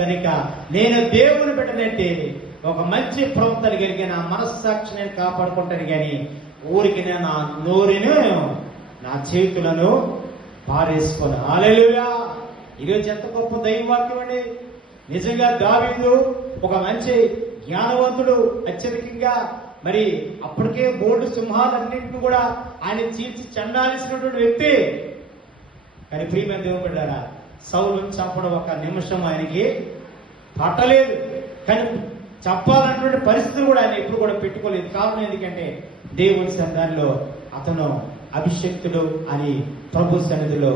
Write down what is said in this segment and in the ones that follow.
కనుక నేను దేవుని బిడ్డనంటే ఒక మంచి ప్రవర్తన కలిగిన మనస్సాక్షి నేను కాపాడుకుంటాను కానీ ఊరికి నేను నా నోరును నా చేతులను పారేసుకోను. హల్లెలూయా. ఈరోజు ఎంత గొప్ప దైవవాక్యం అండి. నిజంగా దావీదు ఒక మంచి జ్ఞానవంతుడు, అత్యధికంగా మరి అప్పటికే బోర్డు సింహాలన్నింటినీ కూడా ఆయన చీల్చి చెండాల్సినటువంటి వ్యక్తి. కానీ ప్రియమైన దేవుని బిడ్డలారా, సౌలును చంపడం ఒక నిమిషం ఆయనకి పట్టలేదు. కానీ చెప్పాలన్నటువంటి పరిస్థితులు కూడా ఆయన ఎప్పుడు కూడా పెట్టుకోలేదు. కారణం ఎందుకంటే దేవుని సన్నిధిలో అతను అభిషక్తుడు అని ప్రభు సన్నిధిలో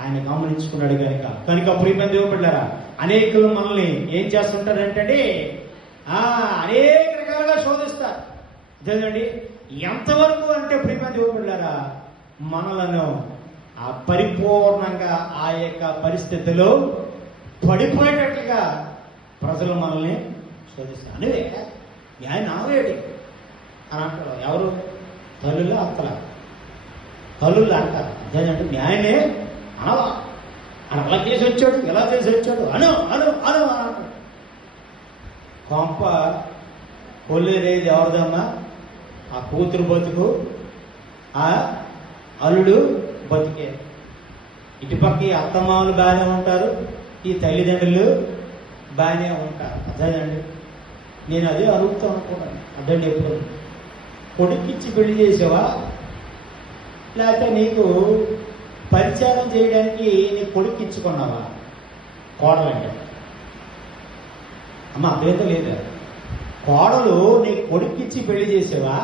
ఆయన గమనించుకున్నాడు కనుక ప్రియమైన దేవుని బిడ్డలారా, అనేకులు మనల్ని ఏం చేస్తుంటారంటే అనేక రకాలుగా శోధిస్తారు. అదేనండి, ఎంతవరకు అంటే ప్రియమైన దేవుని బిడ్డలారా, మనలను ఆ పరిపూర్ణంగా ఆ యొక్క పరిస్థితిలో పడిపోయేటట్లుగా ప్రజలు మనల్ని శోధిస్తారు. అనివే ఆయన ఆవేడి అని అంటారు. ఎవరు? తల్లుల అత్తల తల్లుళ్ళు అంటారు. అదేనంటే న్యాయనే అనవా, అని అలా చేసి వచ్చాడు, ఎలా చేసి వచ్చాడు, అను అను అను అని అంటాడు. కొంప కొల్లేరేది ఎవరిదమ్మా? ఆ కూతురు బతుకు, ఆ అల్లుడు బతికే. ఇటుపక్క ఈ అత్తమామలు బాగానే ఉంటారు, ఈ తల్లిదండ్రులు బాగానే ఉంటారు. అదేనండి, నేను అదే అడుగుతాను అనుకున్నాను. అదండి, ఎప్పుడు కొడుకిచ్చి పెళ్లి చేసావా, లేకపోతే నీకు పరిచారం చేయడానికి నీ కొడుకు ఇచ్చుకున్నావా? కోడలంటే అమ్మ అదేందో లేదా? కోడలు నీ కొడుక్కిచ్చి పెళ్లి చేసావా,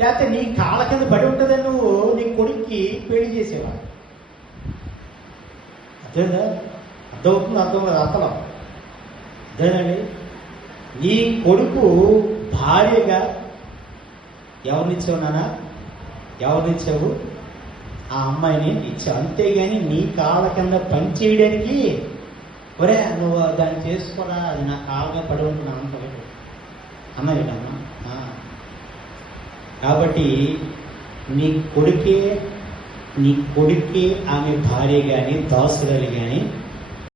లేకపోతే నీ కాళ్ళ కింద పడి ఉంటుందని నువ్వు నీ కొడుక్కి పెళ్లి చేసావా? అదేదా? అర్థమవుతుంది, అర్థం కదా అర్థం. అదేనండి, నీ కొడుకు భార్యగా ఎవరినిచ్చావు నాన్న? ఎవరినిచ్చావు? ఆ అమ్మాయిని ఇచ్చావు. అంతేగాని నీ కాళ్ళ కింద పని చేయడానికి ఒరే నువ్వు దాన్ని చేసుకోరా, అది నా కాళ్ళగా పడి ఉంటున్నా అంటాడు అమ్మాయిడమ్మా. కాబట్టి నీ కొడుకే ఆమె భార్య కానీ దాసురాలు కానీ